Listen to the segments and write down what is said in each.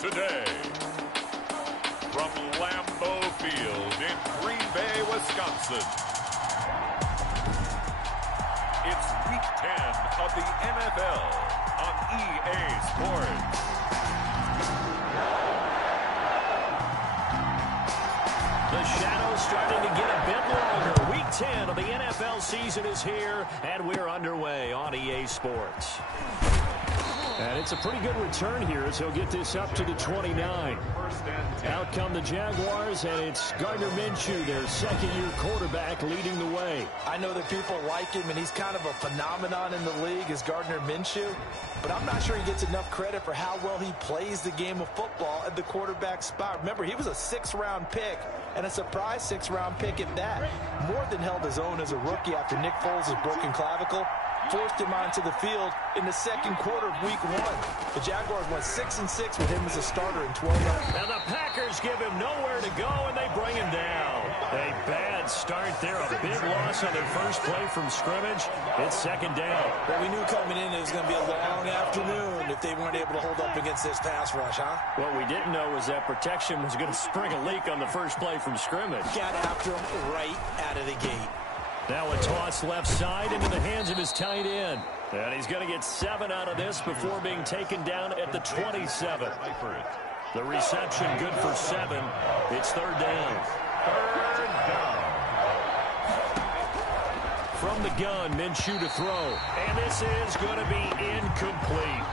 Today, from Lambeau Field in Green Bay, Wisconsin, it's Week 10 of the NFL on EA Sports. The shadow's starting to get a bit longer. Week 10 of the NFL season is here, and we're underway on EA Sports. And it's a pretty good return here as he'll get this up to the 29. Out come the Jaguars, and it's Gardner Minshew, their second-year quarterback, leading the way. I know that people like him, and he's kind of a phenomenon in the league as Gardner Minshew, but I'm not sure he gets enough credit for how well he plays the game of football at the quarterback spot. Remember, he was a sixth-round pick, and a surprise sixth-round pick at that. More than held his own as a rookie after Nick Foles' broken clavicle forced him onto the field in the second quarter of Week 1. The Jaguars went 6-6 with him as a starter in 12. And the Packers give him nowhere to go, and they bring him down. A bad start there, a big loss on their first play from scrimmage. It's second down. Well, we knew coming in it was going to be a long afternoon if they weren't able to hold up against this pass rush, huh? What we didn't know was that protection was going to spring a leak on the first play from scrimmage. Got after him right out of the gate. Now a toss left side into the hands of his tight end. And he's going to get 7 out of this before being taken down at the 27. The reception good for 7. It's third down. Third down. From the gun, Minshew to throw. And this is going to be incomplete.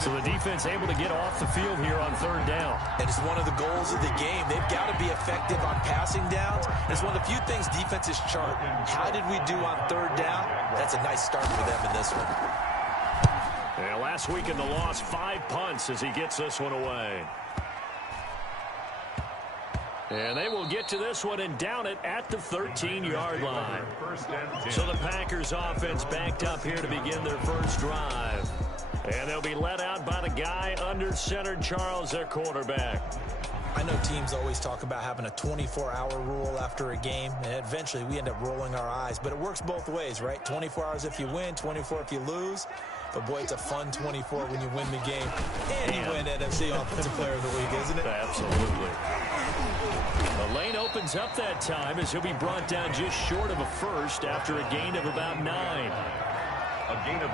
So the defense able to get off the field here on third down. And it's one of the goals of the game. They've got to be effective on passing downs. It's one of the few things defenses chart. How did we do on third down? That's a nice start for them in this one. Yeah, last week in the loss, 5 punts as he gets this one away. And they will get to this one and down it at the 13-yard line. So the Packers offense backed up here to begin their first drive. And they'll be let out by the guy under center, Charles, their quarterback. I know teams always talk about having a 24-hour rule after a game, and eventually we end up rolling our eyes. But it works both ways, right? 24 hours if you win, 24 if you lose. But, boy, it's a fun 24 when you win the game. And you win NFC Offensive Player of the Week, isn't it? Absolutely. The lane opens up that time as he'll be brought down just short of a first after a gain of about 9.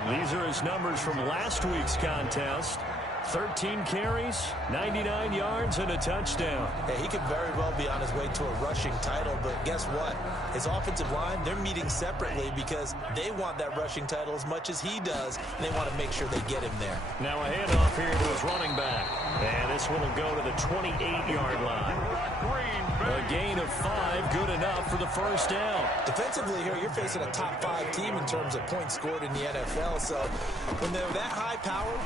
These are his numbers from last week's contest. 13 carries, 99 yards, and a touchdown. Yeah, he could very well be on his way to a rushing title, but guess what? His offensive line, they're meeting separately because they want that rushing title as much as he does, and they want to make sure they get him there. Now a handoff here to his running back. And this one will go to the 28-yard line. A gain of 5, good enough for the first down. Defensively here, you're facing a top 5 team in terms of points scored in the NFL, so when they're that high power,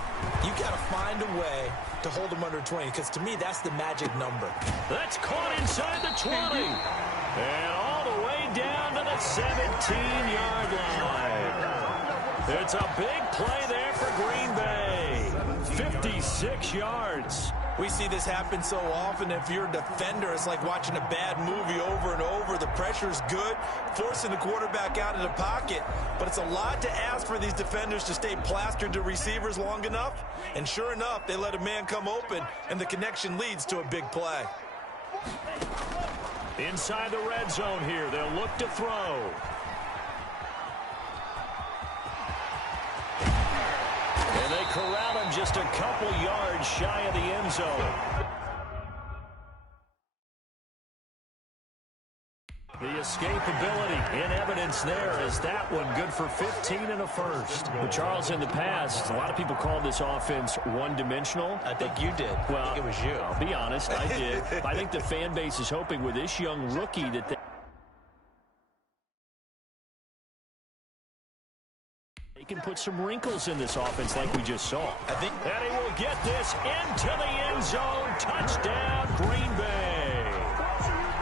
you got to find a way to hold them under 20, because to me, that's the magic number. That's caught inside the 20. And all the way down to the 17-yard line. It's a big play there for Green Bay. 56 yards. We see this happen so often. If you're a defender, it's like watching a bad movie over and over. The pressure's good, forcing the quarterback out of the pocket. But it's a lot to ask for these defenders to stay plastered to receivers long enough. And sure enough, they let a man come open, and the connection leads to a big play. Inside the red zone here, they'll look to throw. And they corral him just a couple yards shy of the end zone. The escapability in evidence there as that one good for 15 and a first. But Charles, in the past, a lot of people call this offense one-dimensional. I think you did. Well, I think it was you. I'll be honest, I did. I think the fan base is hoping with this young rookie that they can put some wrinkles in this offense like we just saw. I think that he will get this into the end zone. Touchdown, Green Bay.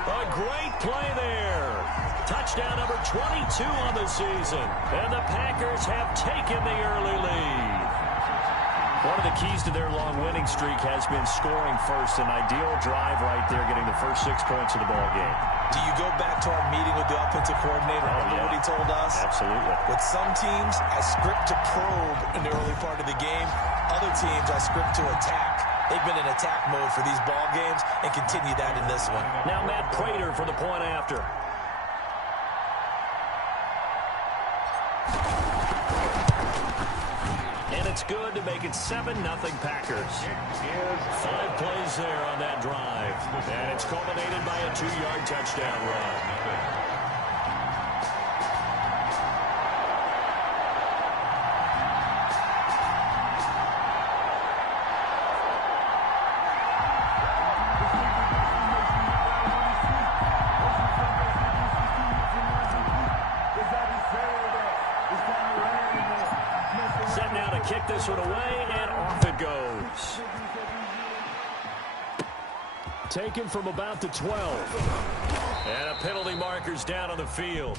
A great play there. Touchdown number 22 on the season. And the Packers have taken the early lead. One of the keys to their long winning streak has been scoring first. An ideal drive right there, getting the first 6 points of the ball game. Do you go back to our meeting with the offensive coordinator? Remember what he told us? Absolutely. With some teams, I script to probe in the early part of the game. Other teams, I script to attack. They've been in attack mode for these ball games and continue that in this one. Now Matt Prater for the point after. And it's good to make it 7-0 Packers. 5 plays there on that drive. And it's culminated by a 2-yard touchdown run. Set now to kick this one away, and off it goes. Taken from about the 12. And a penalty marker's down on the field.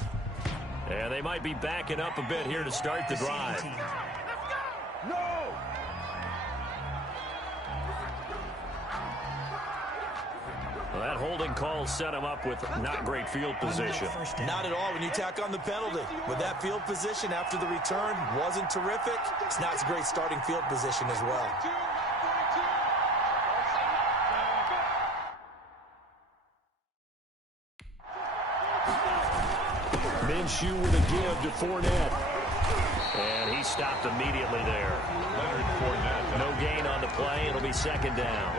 And they might be backing up a bit here to start the drive. Well, that holding call set him up with not great field position. Not at all when you tack on the penalty. With that field position after the return wasn't terrific, it's not a great starting field position as well. Minshew with a give to Fournette. And he stopped immediately there. No gain on the play. It'll be second down.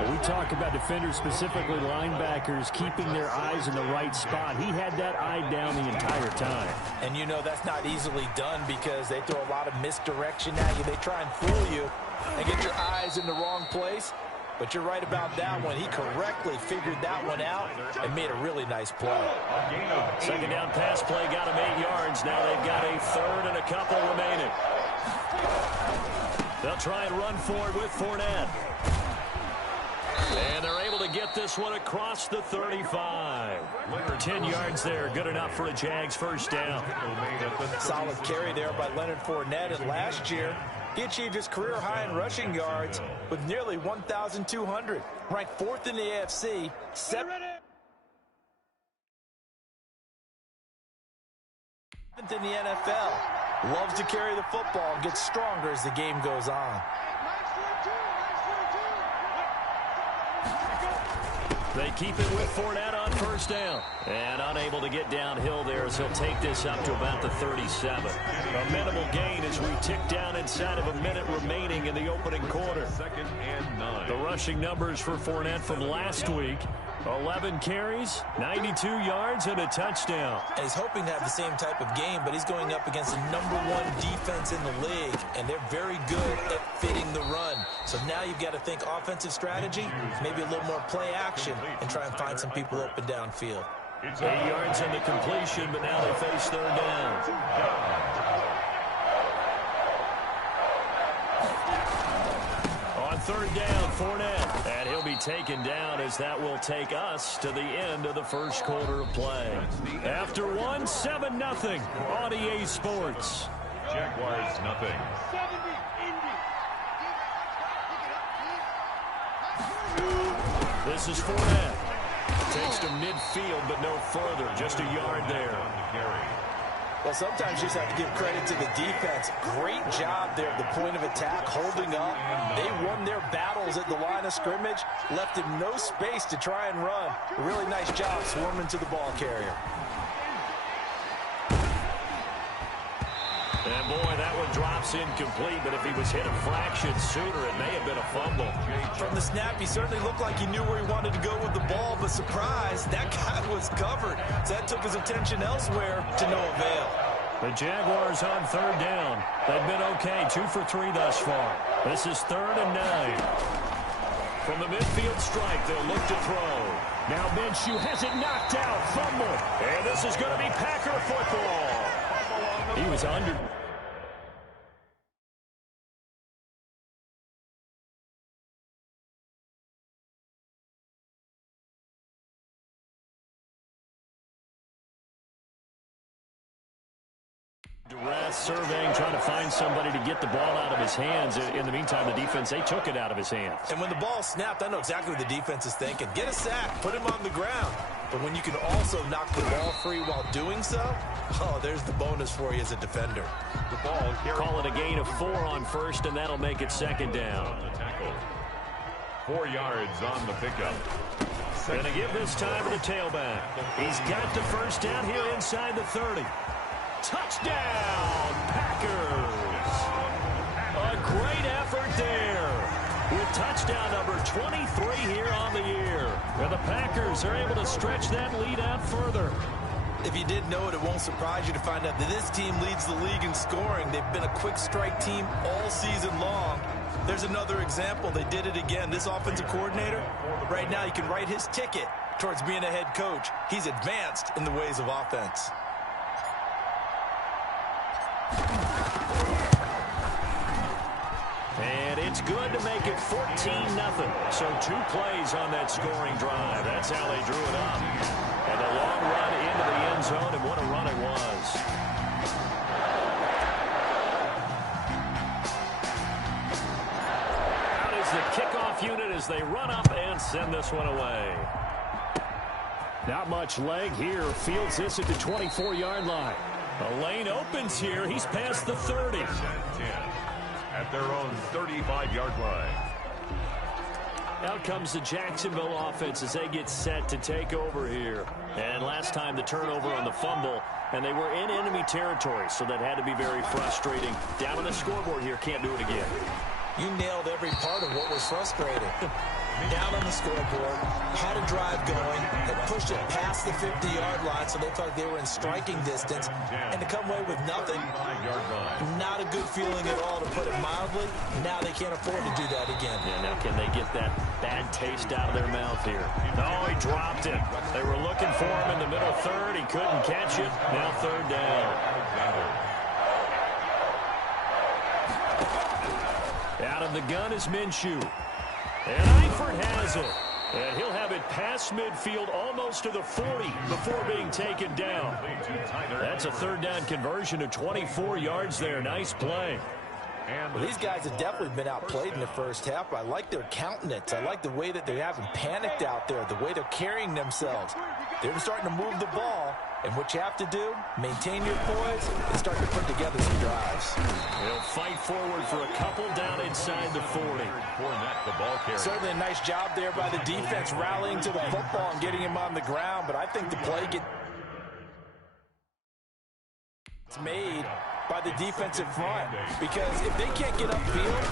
When we talk about defenders, specifically linebackers, keeping their eyes in the right spot. He had that eye down the entire time. And you know that's not easily done because they throw a lot of misdirection at you. They try and fool you and get your eyes in the wrong place. But you're right about that one. He correctly figured that one out and made a really nice play. Second down pass play got him 8 yards. Now they've got a third and a couple remaining. They'll try and run forward with Fournette. And they're able to get this one across the 35. 10 yards there. Good enough for a Jags first down. Solid carry there by Leonard Fournette. And last year, he achieved his career high in rushing yards with nearly 1,200. Ranked 4th in the AFC. 7th in the NFL. Loves to carry the football and gets stronger as the game goes on. They keep it with Fournette on first down. And unable to get downhill there as he'll take this up to about the 37. A minimal gain as we tick down inside of a minute remaining in the opening quarter. The rushing numbers for Fournette from last week. 11 carries, 92 yards, and a touchdown. And he's hoping to have the same type of game, but he's going up against the #1 defense in the league, and they're very good at fitting the run. So now you've got to think offensive strategy, maybe a little more play action, and try and find some people open downfield. 8 yards in the completion, but now they face third down. On third down, Fournette. And he'll be taken down as that will take us to the end of the first quarter of play. After one, 7-0 on EA Sports. Jaguars nothing. This is Fournette. Takes to midfield, but no further. Just a yard there. Well, sometimes you just have to give credit to the defense. Great job there at the point of attack, holding up. They won their battles at the line of scrimmage, left him no space to try and run. A really nice job swarming to the ball carrier. And boy, that one drops incomplete, but if he was hit a fraction sooner, it may have been a fumble. From the snap, he certainly looked like he knew where he wanted to go with the ball, but surprise, that guy was covered. So that took his attention elsewhere to no avail. The Jaguars on third down. They've been okay, 2 for 3 thus far. This is 3rd and 9. From the midfield strike, they'll look to throw. Now Minshew has it knocked out. Fumble. And this is going to be Packer football. He was under. Durant surveying, trying to find somebody to get the ball out of his hands. In the meantime, the defense, they took it out of his hands. And when the ball snapped, I know exactly what the defense is thinking. Get a sack, put him on the ground. But when you can also knock the ball free while doing so, oh, there's the bonus for you as a defender. Call it a gain of 4 on first, and that'll make it second down. 4 yards on the pickup. Going to give this time to the tailback. He's got the first down here inside the 30. Touchdown, Packers. A great effort there with touchdown number 23 here on the year. And the Packers are able to stretch that lead out further. If you didn't know it, it won't surprise you to find out that this team leads the league in scoring. They've been a quick strike team all season long. There's another example. They did it again. This offensive coordinator, right now, you can write his ticket towards being a head coach. He's advanced in the ways of offense. And it's good to make it 14-0. So 2 plays on that scoring drive. That's how they drew it up. And a long run into the end zone, and what a run it was. Out is the kickoff unit as they run up and send this one away. Not much leg here. Fields this at the 24-yard line. A lane opens here. He's past the 30. At their own 35-yard line. Out comes the Jacksonville offense as they get set to take over here. And last time the turnover on the fumble, and they were in enemy territory, so that had to be very frustrating. Down on the scoreboard here, can't do it again. You nailed every part of what was frustrating. Down on the scoreboard, had a drive going, had pushed it past the 50-yard line, so they felt like they were in striking distance, and to come away with nothing, not a good feeling at all, to put it mildly. Now they can't afford to do that again. Yeah, now can they get that bad taste out of their mouth here? No, he dropped it. They were looking for him in the middle third. He couldn't catch it. Now 3rd down. Out of the gun is Minshew. And Eifert has it. And he'll have it past midfield almost to the 40 before being taken down. That's a 3rd down conversion of 24 yards there. Nice play. Well, these guys have definitely been outplayed in the first half. I like their countenance. I like the way that they haven't panicked out there, the way they're carrying themselves. They're starting to move the ball. And what you have to do, maintain your poise and start to put together some drives. They'll fight forward for a couple down inside the 40. Certainly a nice job there by the defense, rallying to the football and getting him on the ground. But I think the play gets made by the defensive front, because if they can't get upfield,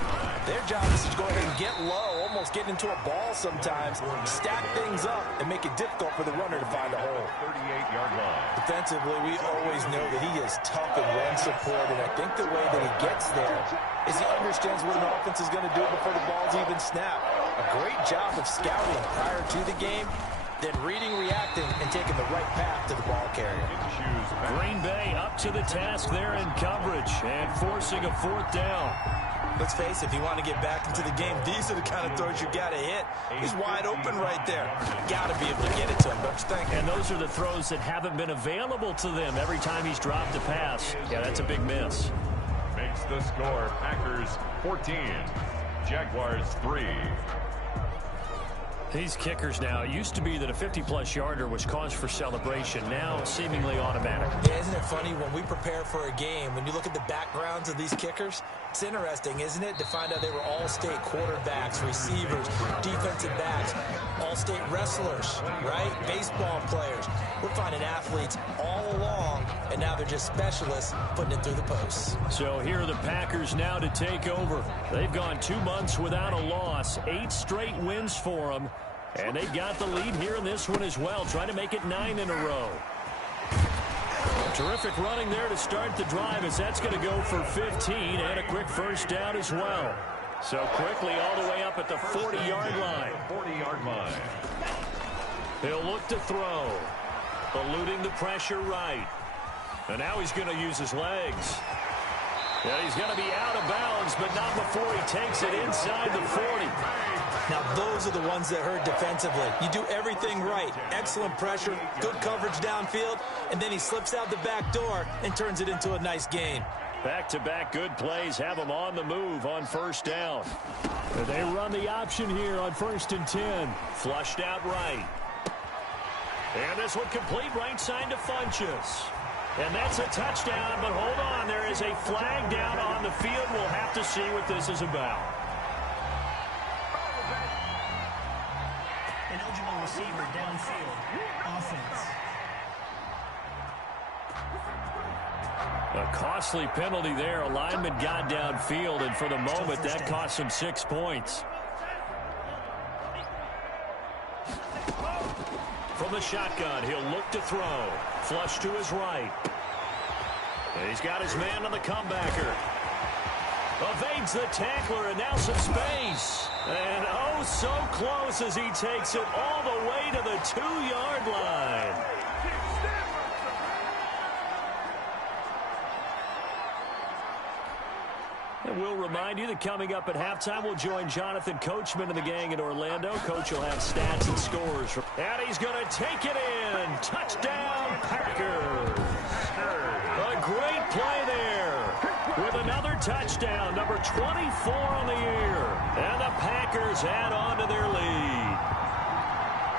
their job is to go ahead and get low, almost get into a ball sometimes, stack things up, and make it difficult for the runner to find a hole. 38-yard line. Defensively, we always know that he is tough in run support, and I think the way that he gets there is he understands what an offense is going to do before the ball's even snapped. A great job of scouting prior to the game, then reading, reacting, and taking the right path to the ball carrier. Green Bay up to the task there in coverage and forcing a 4th down. Let's face it, if you want to get back into the game, these are the kind of throws you got to hit. He's wide open right there. Got to be able to get it to him, don't you think? And those are the throws that haven't been available to them every time he's dropped a pass. Yeah, that's a big miss. Makes the score Packers 14, Jaguars 3. These kickers now, it used to be that a 50-plus yarder was cause for celebration. Now, seemingly automatic. Yeah, isn't it funny when we prepare for a game, when you look at the backgrounds of these kickers, it's interesting, isn't it, to find out they were all-state quarterbacks, receivers, defensive backs, all-state wrestlers, right? Baseball players. We're finding athletes all along, and now they're just specialists putting it through the posts. So here are the Packers now to take over. They've gone 2 months without a loss, 8 straight wins for them. And they got the lead here in this one as well, trying to make it 9 in a row. Terrific running there to start the drive, as that's going to go for 15 and a quick first down as well. So quickly all the way up at the 40-yard line. 40-yard line. He'll look to throw, eluding the pressure right. And now he's going to use his legs. Yeah, he's going to be out of bounds, but not before he takes it inside the 40. Now, those are the ones that hurt defensively. You do everything right. Excellent pressure, good coverage downfield, and then he slips out the back door and turns it into a nice gain. Back-to-back good plays have him on the move on first down. And they run the option here on 1st and 10. Flushed out right. And this one complete right side to Funchess. And that's a touchdown, but hold on. There is a flag down on the field. We'll have to see what this is about. receiver downfield. Offense. A costly penalty there. A lineman got downfield, and for the moment, that cost him 6 points. From the shotgun, he'll look to throw. Flush to his right. And he's got his man on the comebacker. Evades the tackler, and now some space. And oh, so close as he takes it all the way to the 2-yard line. And we'll remind you that coming up at halftime, we'll join Jonathan Coachman and the gang in Orlando. Coach will have stats and scores. And he's going to take it in. Touchdown, Packers. A great play there with another touchdown, number 24 on the year. And the Packers add on to their lead.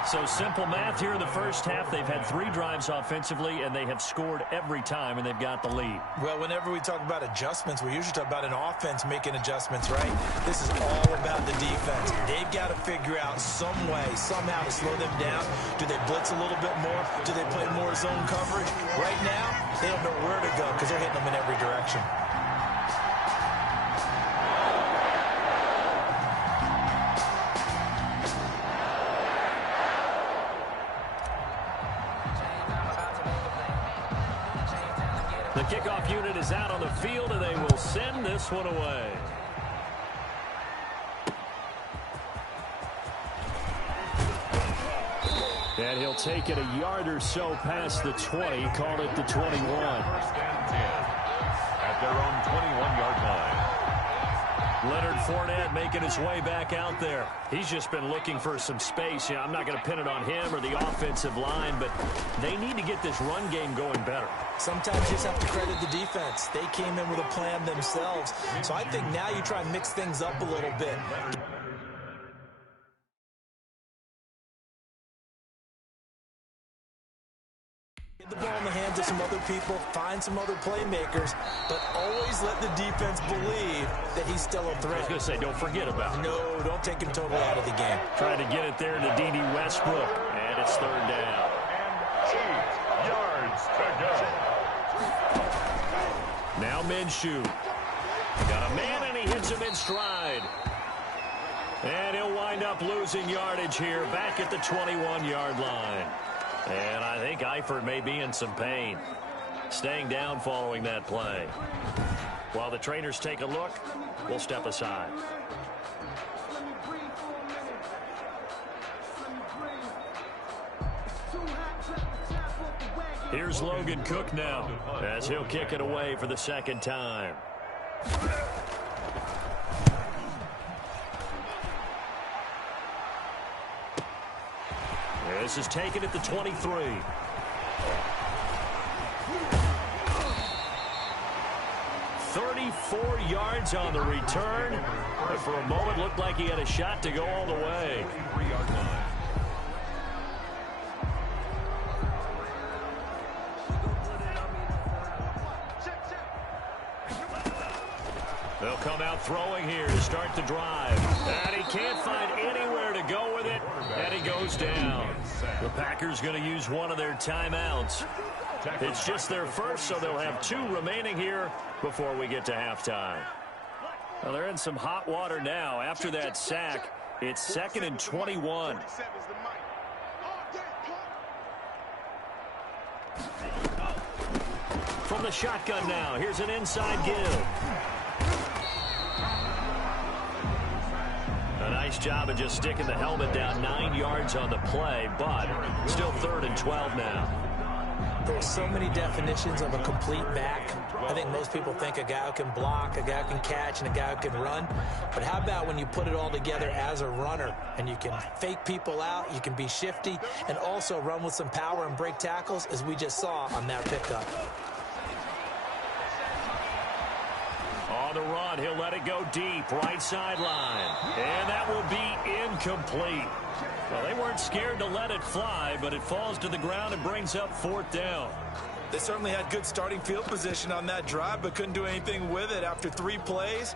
So simple math here in the first half. They've had 3 drives offensively, and they have scored every time, and they've got the lead. Well, whenever we talk about adjustments, we usually talk about an offense making adjustments, right? This is all about the defense. They've got to figure out some way, somehow to slow them down. Do they blitz a little bit more? Do they play more zone coverage? Right now, they don't know where to go because they're hitting them in every direction. The kickoff unit is out on the field, and they will send this one away. And he'll take it a yard or so past the 20, call it the 21. First and 10 at their own 21-yard line. Leonard Fournette making his way back out there. He's just been looking for some space. I'm not going to pin it on him or the offensive line, but they need to get this run game going better. Sometimes you just have to credit the defense. They came in with a plan themselves. So I think now you try and mix things up a little bit. Get the ball in the hands of some other people, find some other playmakers, but always let the defense believe that he's still a threat. I was going to say, don't forget about it. No, don't take him totally out of the game. Trying to get it there to D.D. Westbrook, and it's 3rd down. And 8 yards to go. Now Minshew. Got a man, and he hits him in stride. And he'll wind up losing yardage here back at the 21-yard line. And I think Eifert may be in some pain. Staying down following that play. While the trainers take a look, we'll step aside. Here's Logan Cook now, as he'll kick it away for the 2nd time. This is taken at the 23. "34 yards on the return, but for a moment looked like he had a shot to go all the way. 3-yard line. They'll come out throwing here to start the drive. And he can't find anywhere to go with it, and he goes down. The Packers going to use one of their timeouts. It's just their first, so they'll have 2 remaining here before we get to halftime. Well, they're in some hot water now. After that sack, it's 2nd and 21. From the shotgun now, here's an inside give. A nice job of just sticking the helmet down 9 yards on the play, but still 3rd and 12 now. There's so many definitions of a complete back. I think most people think a guy who can block, a guy who can catch, and a guy who can run. But how about when you put it all together as a runner, and you can fake people out, you can be shifty, and also run with some power and break tackles, as we just saw on that pickup. On the run, he'll let it go deep, right sideline. And that will be incomplete. Well, they weren't scared to let it fly, but it falls to the ground and brings up 4th down. They certainly had good starting field position on that drive, but couldn't do anything with it after 3 plays.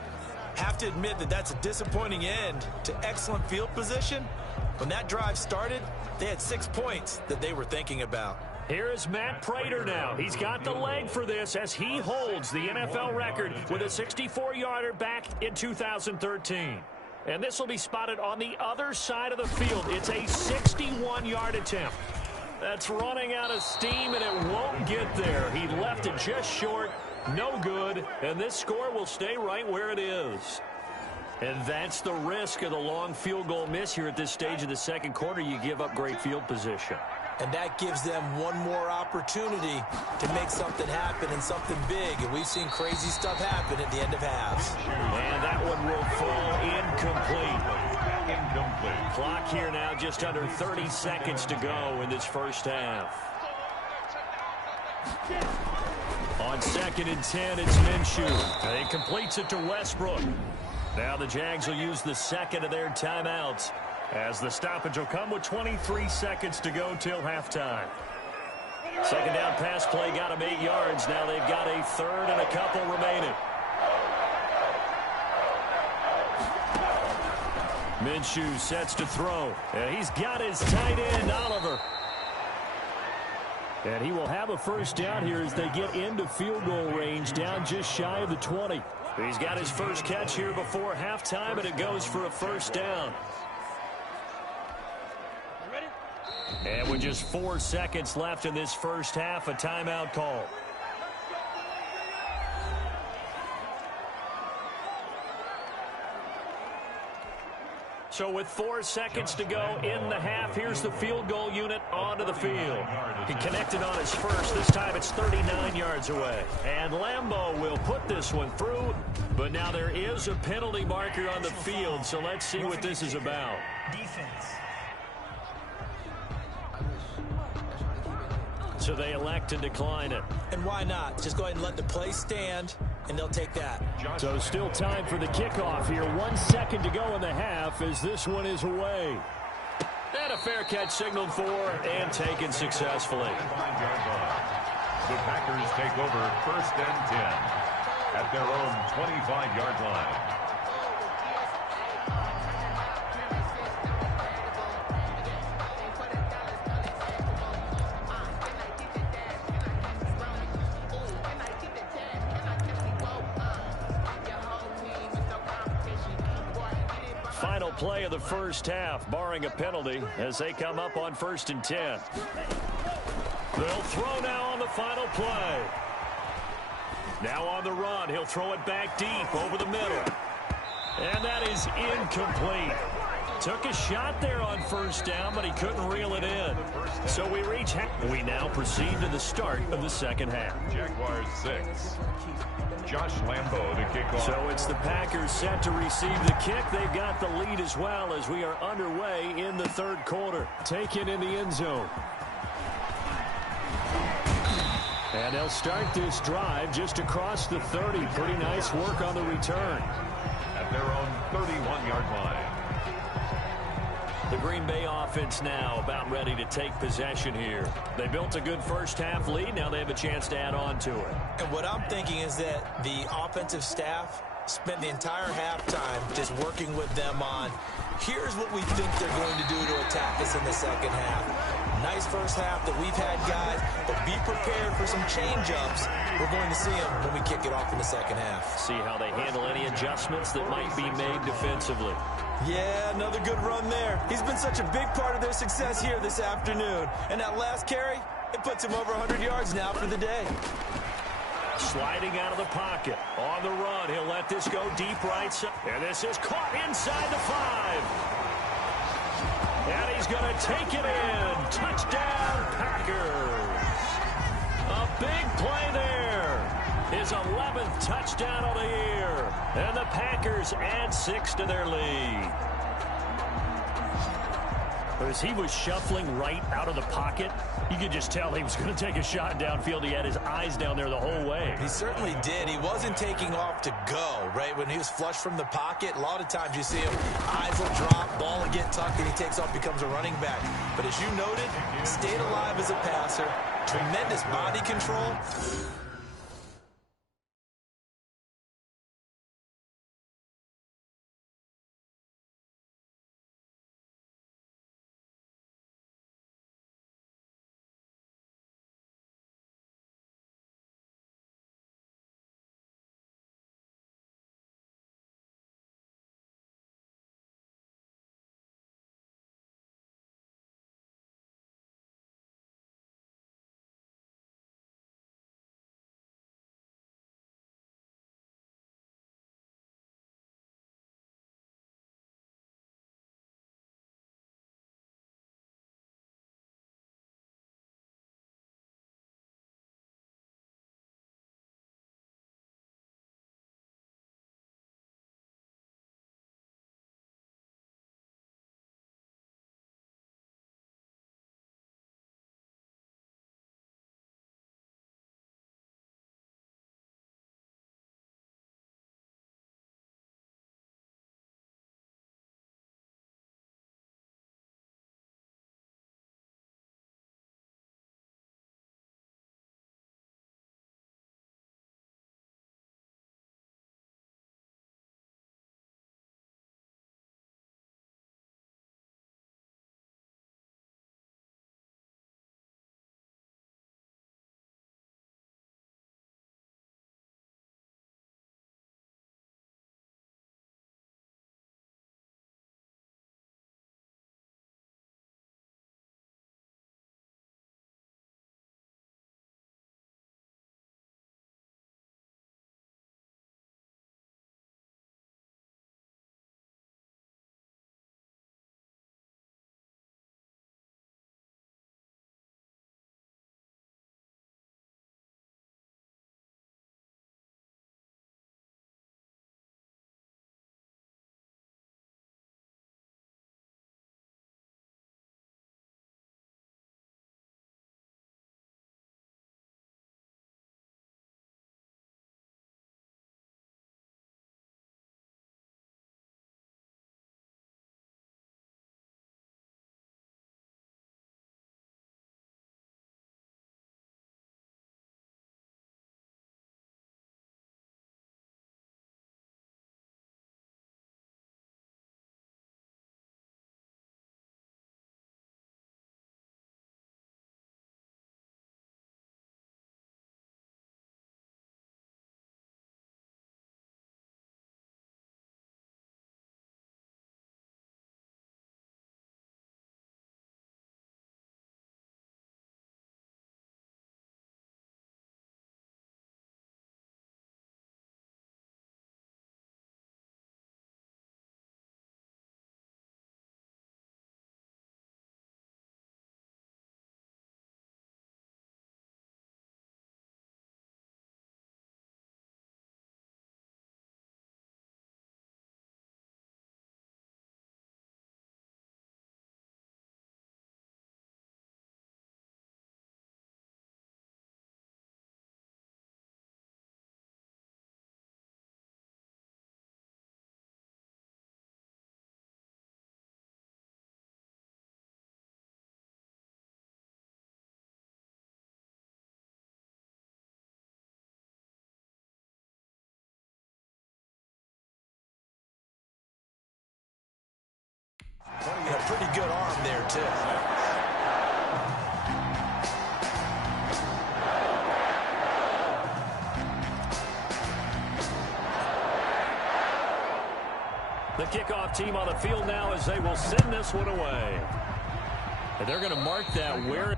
Have to admit that that's a disappointing end to excellent field position When that drive started, they had 6 points that they were thinking about. Here is Matt Prater now. He's got the leg for this as he holds the NFL record with a 64-yarder back in 2013. And this will be spotted on the other side of the field. It's a 61-yard attempt. That's running out of steam, and it won't get there. He left it just short. No good. And this score will stay right where it is. And that's the risk of the long field goal miss here at this stage of the second quarter. You give up great field position. And that gives them one more opportunity to make something happen and something big. And we've seen crazy stuff happen at the end of halves. And that one will fall incomplete. Clock here now just under 30 seconds to go in this first half. On 2nd and 10, it's Minshew. He completes it to Westbrook. Now the Jags will use the second of their timeouts, as the stoppage will come with 23 seconds to go till halftime. Second down pass play got them 8 yards. Now they've got a third and a couple remaining. Minshew sets to throw. And he's got his tight end, Oliver. And he will have a first down here as they get into field goal range, down just shy of the 20. He's got his first catch here before halftime, and it goes for a first down. And with just 4 seconds left in this first half, a timeout call. So with 4 seconds to go in the half, here's the field goal unit onto the field. He connected on his first. This time it's 39 yards away. And Lambeau will put this one through, but now there is a penalty marker on the field, so let's see what this is about. Defense. So they elect to decline it. And why not? Just go ahead and let the play stand, and they'll take that. So still time for the kickoff here. 1 second to go in the half as this one is away. And a fair catch signaled for and taken successfully. The Packers take over 1st and 10 at their own 25-yard line. Final play of the first half, barring a penalty, as they come up on 1st and 10. They'll throw now on the final play. Now on the run, he'll throw it back deep over the middle. And that is incomplete. Took a shot there on 1st down, but he couldn't reel it in. So we now proceed to the start of the second half. Jaguars 6. Josh Lambeau to kick off. So it's the Packers set to receive the kick. They've got the lead as well as we are underway in the third quarter. Taken in the end zone. And they'll start this drive just across the 30. Pretty nice work on the return. At their own 31-yard line. The Green Bay offense now about ready to take possession here. They built a good first half lead. Now they have a chance to add on to it. And what I'm thinking is that the offensive staff spent the entire halftime just working with them on, here's what we think they're going to do to attack us in the second half. Nice first half that we've had, guys, but be prepared for some change-ups. We're going to see them when we kick it off in the second half. See how they handle any adjustments that might be made defensively. Yeah, another good run there. He's been such a big part of their success here this afternoon. And that last carry, it puts him over 100 yards now for the day. Sliding out of the pocket. On the run, he'll let this go deep right side. And this is caught inside the 5. And he's going to take it in. Touchdown, Packers. A big play there. His 11th touchdown of the year. And the Packers add 6 to their lead. As he was shuffling right out of the pocket, you could just tell he was going to take a shot downfield. He had his eyes down there the whole way. He certainly did. He wasn't taking off to go, right? When he was flushed from the pocket, a lot of times you see him, eyes will drop, ball will get tucked, and he takes off, becomes a running back. But as you noted, stayed alive as a passer, tremendous body control. And a pretty good arm there, too. The kickoff team on the field now as they will send this one away. And they're going to mark that where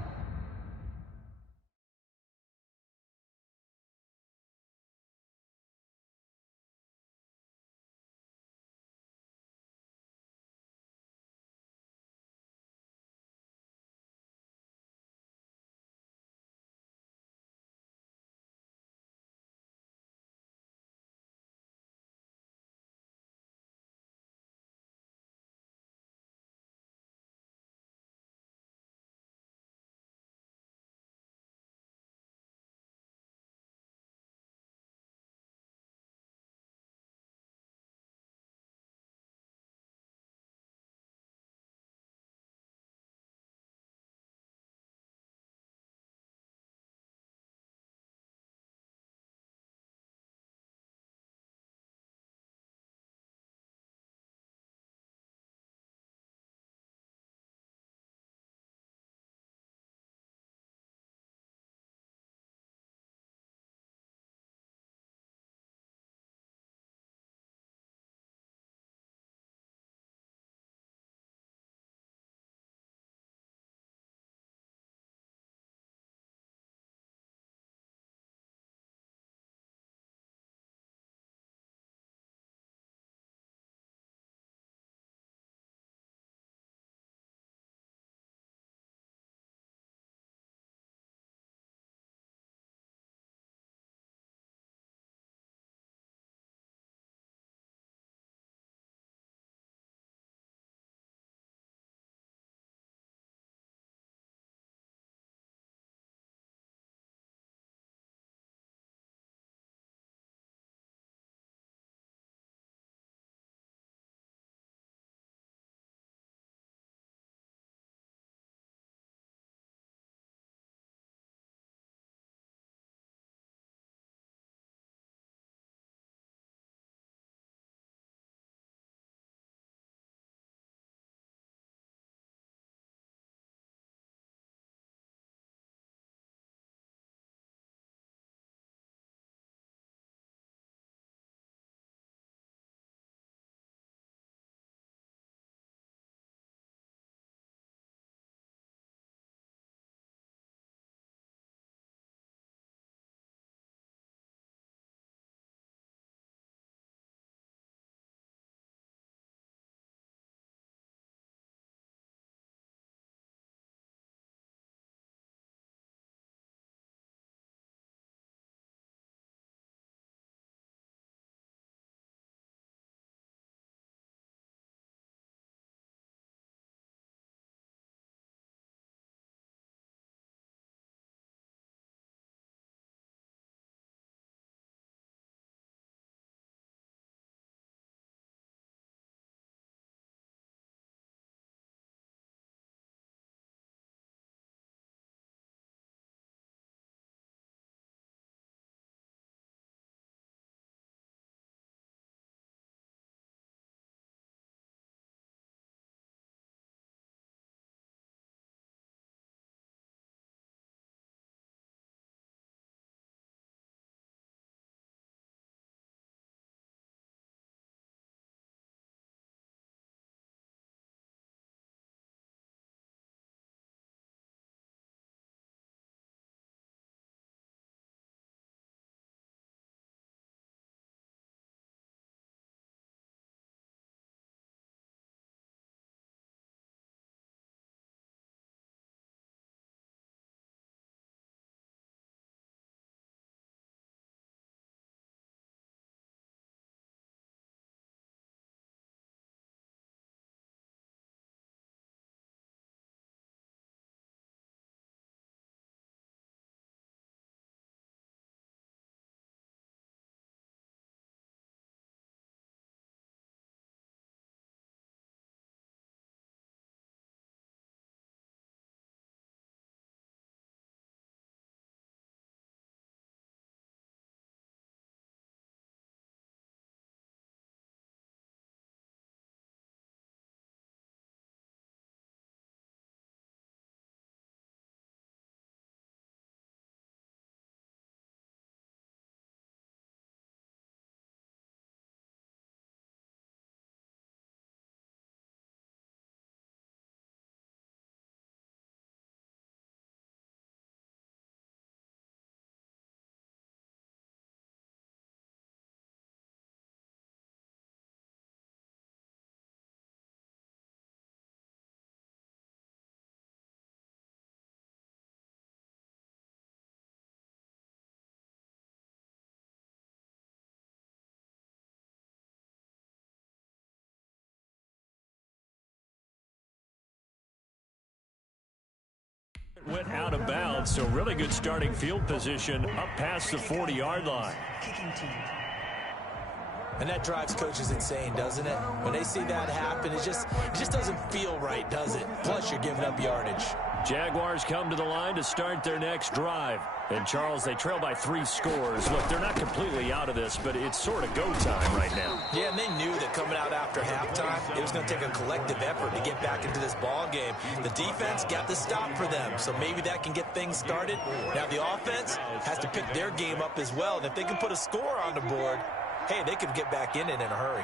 Went out of bounds, so really good starting field position up past the 40-yard line. Kicking team. And that drives coaches insane, doesn't it? When they see that happen, it just doesn't feel right, does it? Plus, you're giving up yardage. Jaguars come to the line to start their next drive. And, Charles, they trail by 3 scores. Look, they're not completely out of this, but it's sort of go time right now. Yeah, and they knew that coming out after halftime, it was going to take a collective effort to get back into this ball game. The defense got the stop for them, so maybe that can get things started. Now, the offense has to pick their game up as well. And if they can put a score on the board, hey, they could get back in it in a hurry.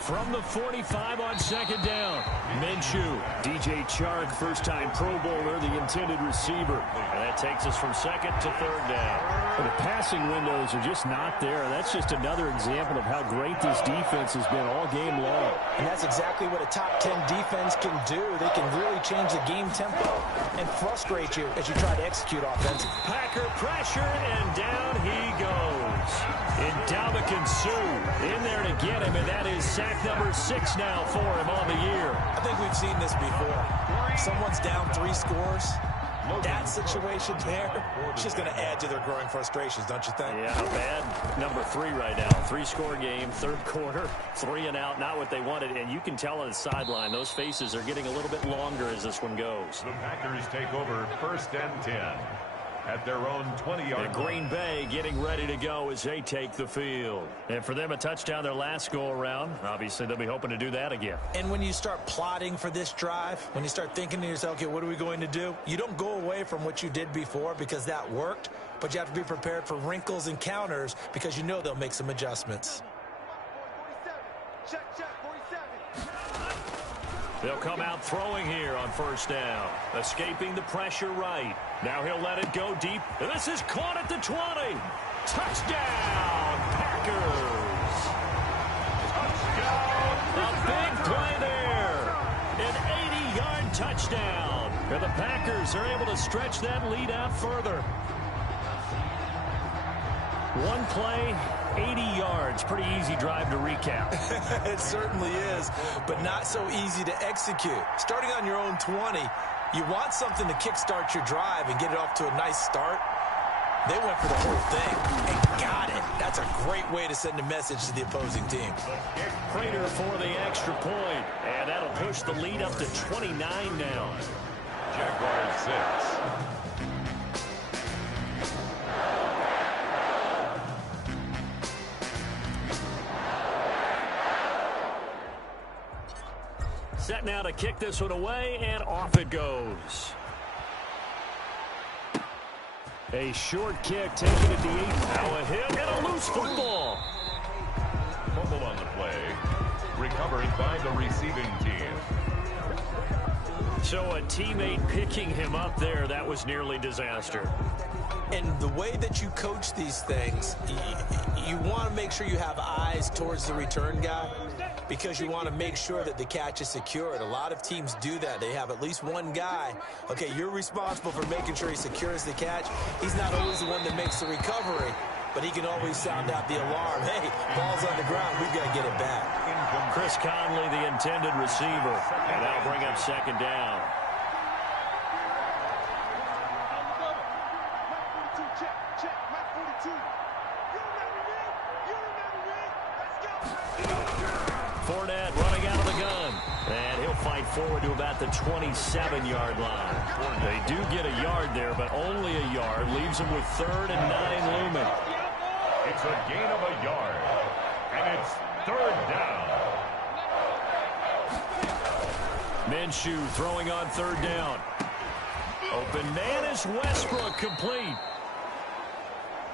From the 45 on second down, Minshew. DJ Chark, first-time Pro Bowler, the intended receiver. And that takes us from second to third down. But the passing windows are just not there. That's just another example of how great this defense has been all game long. And that's exactly what a top 10 defense can do. They can really change the game tempo and frustrate you as you try to execute offensively. Packer pressure, and down he goes. Ndamukong Suh in there to get him, and that is sack number 6 now for him on the year. I think we've seen this before. Someone's down 3 scores. That situation there, it's just going to add to their growing frustrations, don't you think? Yeah, bad number 3 right now. 3-score game, third quarter, 3 and out, not what they wanted. And you can tell on the sideline, those faces are getting a little bit longer as this one goes. The Packers take over 1st and 10 at their own 20-yard line. Green Bay getting ready to go as they take the field. And for them, a touchdown their last go-around. Obviously, they'll be hoping to do that again. And when you start plotting for this drive, when you start thinking to yourself, okay, what are we going to do? You don't go away from what you did before because that worked, but you have to be prepared for wrinkles and counters because you know they'll make some adjustments. They'll come out throwing here on first down. Escaping the pressure right. Now he'll let it go deep. And this is caught at the 20. Touchdown, Packers. Touchdown. A big play there. An 80-yard touchdown. And the Packers are able to stretch that lead out further. One play, 80 yards. Pretty easy drive to recap. It certainly is, but not so easy to execute. Starting on your own 20, you want something to kickstart your drive and get it off to a nice start. They went for the whole thing and got it. That's a great way to send a message to the opposing team. Prater for the extra point, and that'll push the lead up to 29 now. Jaguars 6. Set now to kick this one away, and off it goes. A short kick taken at the 8. Now a hit and a loose football. Fumble on the play. Recovered by the receiving team. So a teammate picking him up there, that was nearly disaster. And the way that you coach these things, you want to make sure you have eyes towards the return guy because you want to make sure that the catch is secured. A lot of teams do that. They have at least one guy. Okay, you're responsible for making sure he secures the catch. He's not always the one that makes the recovery, but he can always sound out the alarm. Hey, ball's on the ground. We've got to get it back. Chris Conley, the intended receiver, and that'll bring up second down. Fournette running out of the gun, and he'll fight forward to about the 27-yard line. They do get a yard there, but only a yard. Leaves them with 3rd and 9 looming. It's a gain of a yard, and it's 3rd down. Minshew throwing on 3rd down. Open man is Westbrook, complete.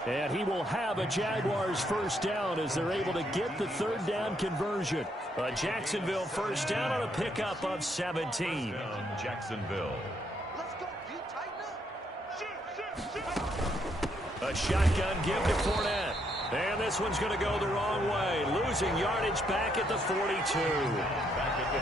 And he will have a Jaguars first down as they're able to get the 3rd down conversion. A Jacksonville first down on a pickup of 17. Down Jacksonville. A shotgun give to Fournette. And this one's going to go the wrong way. Losing yardage back at the 42.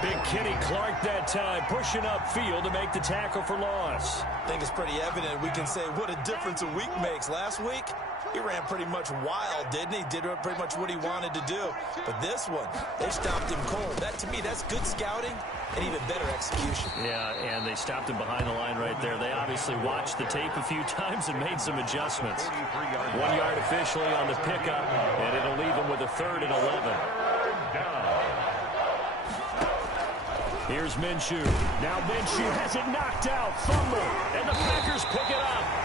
Big Kenny Clark that time, pushing upfield to make the tackle for loss. I think it's pretty evident. We can say what a difference a week makes. Last week, he ran pretty much wild, didn't he? Did pretty much what he wanted to do. But this one, they stopped him cold. That, to me, that's good scouting and even better execution. Yeah, and they stopped him behind the line right there. They obviously watched the tape a few times and made some adjustments. 1 yard officially on the pickup, and it'll leave him with a 3rd and 11. Here's Minshew. Now Minshew has it knocked out. Fumble. And the Packers pick it up.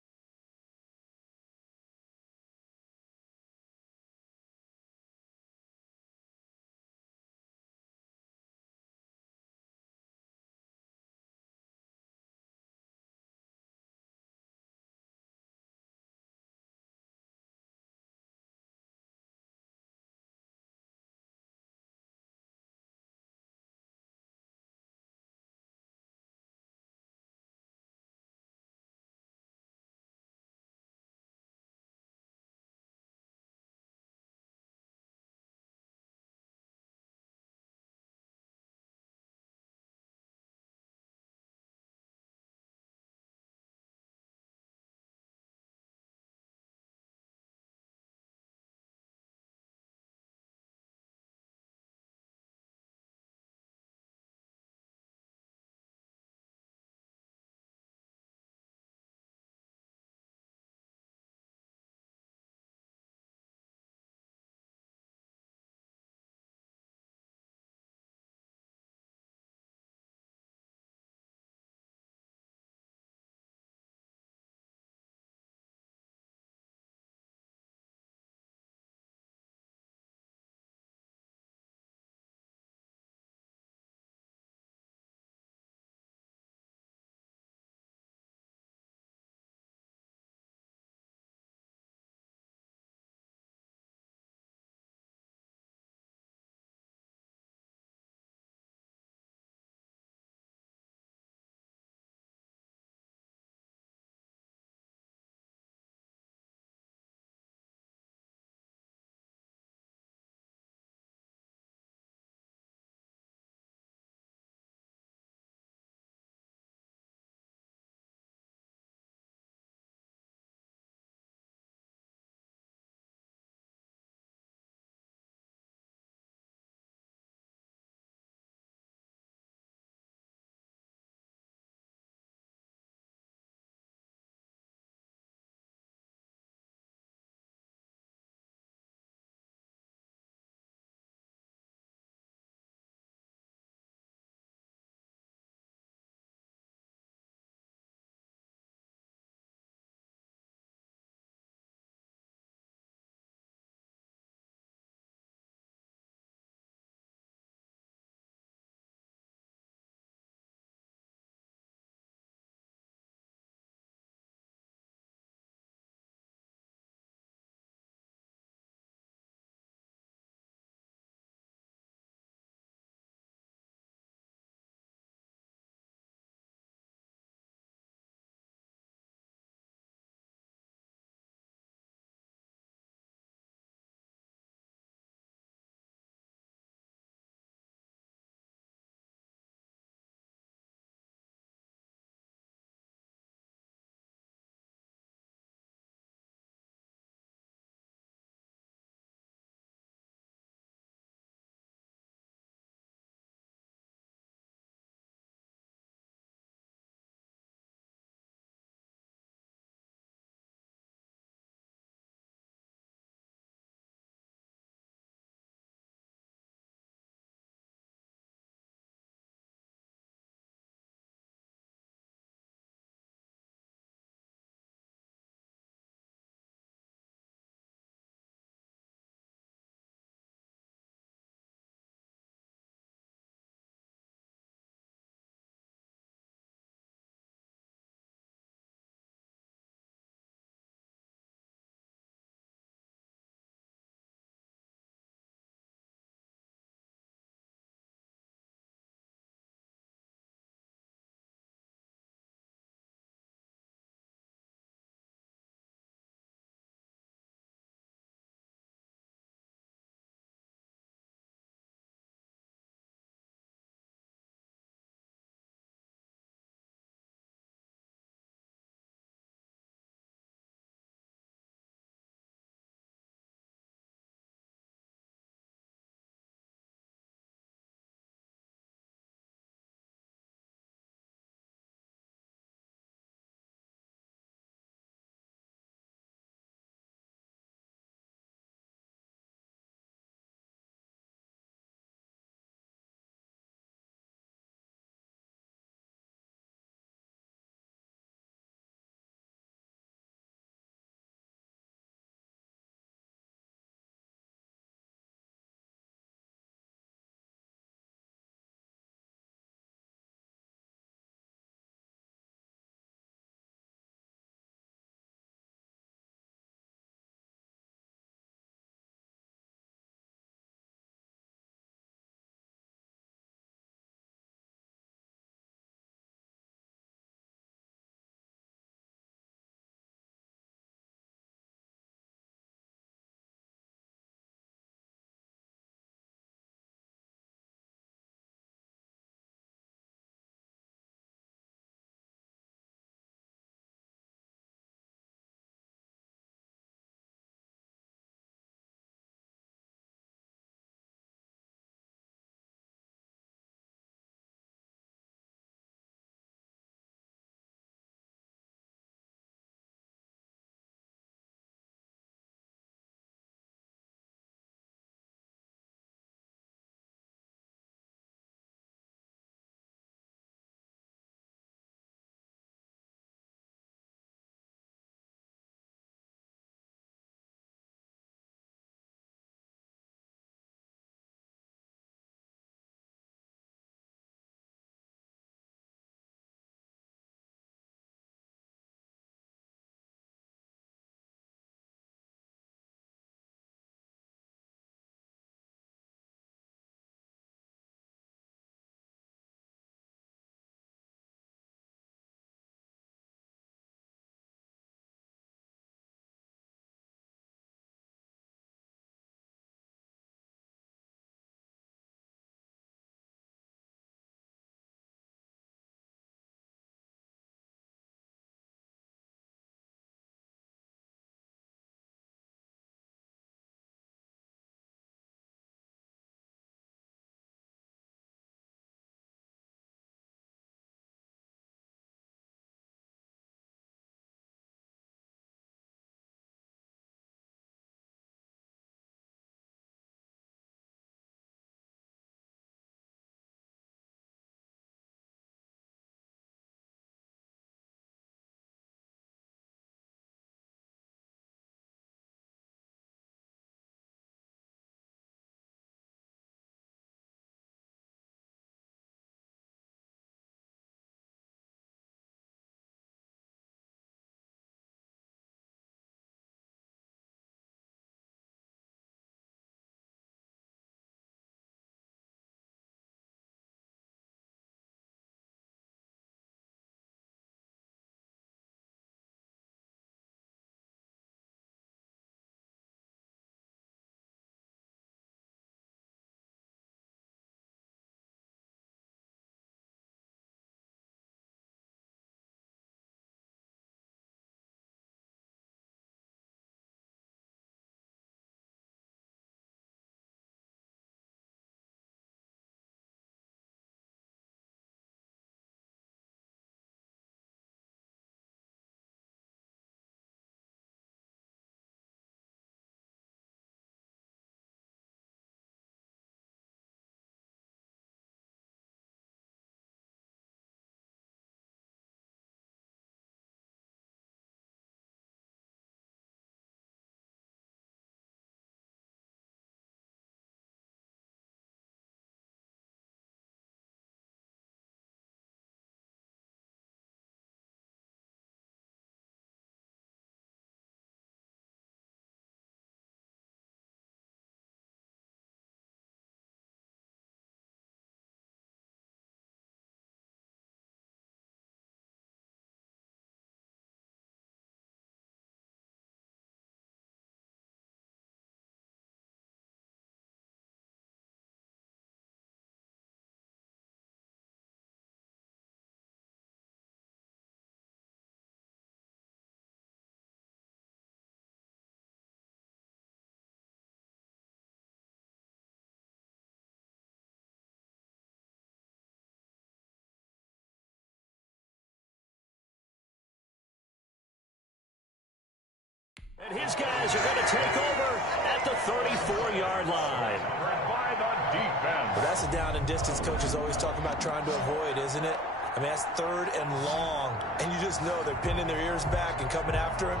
And his guys are going to take over at the 34-yard line. By the defense. Well, that's a down and distance coaches always talk about trying to avoid, isn't it? I mean, that's 3rd and long, and you just know they're pinning their ears back and coming after him,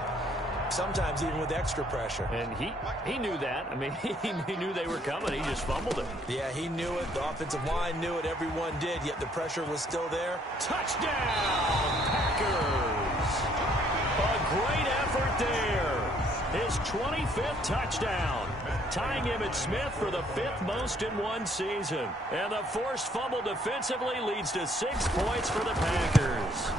sometimes even with extra pressure. And he knew that. I mean, he knew they were coming. He just fumbled it. Yeah, he knew it. The offensive line knew it. Everyone did, yet the pressure was still there. Touchdown, Packers. A great effort there. His 25th touchdown, tying Emmitt Smith for the 5th most in one season. And the forced fumble defensively leads to 6 points for the Packers.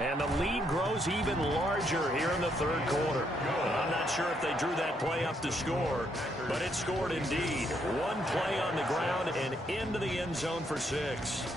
And the lead grows even larger here in the 3rd quarter. I'm not sure if they drew that play up to score, but it scored indeed. One play on the ground and into the end zone for 6.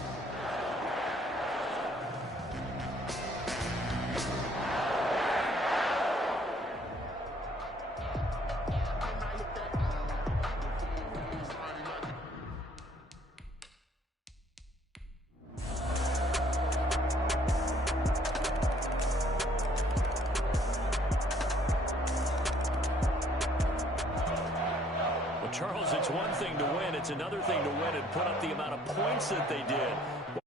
Charles, it's one thing to win. It's another thing to win and put up the amount of points that they did.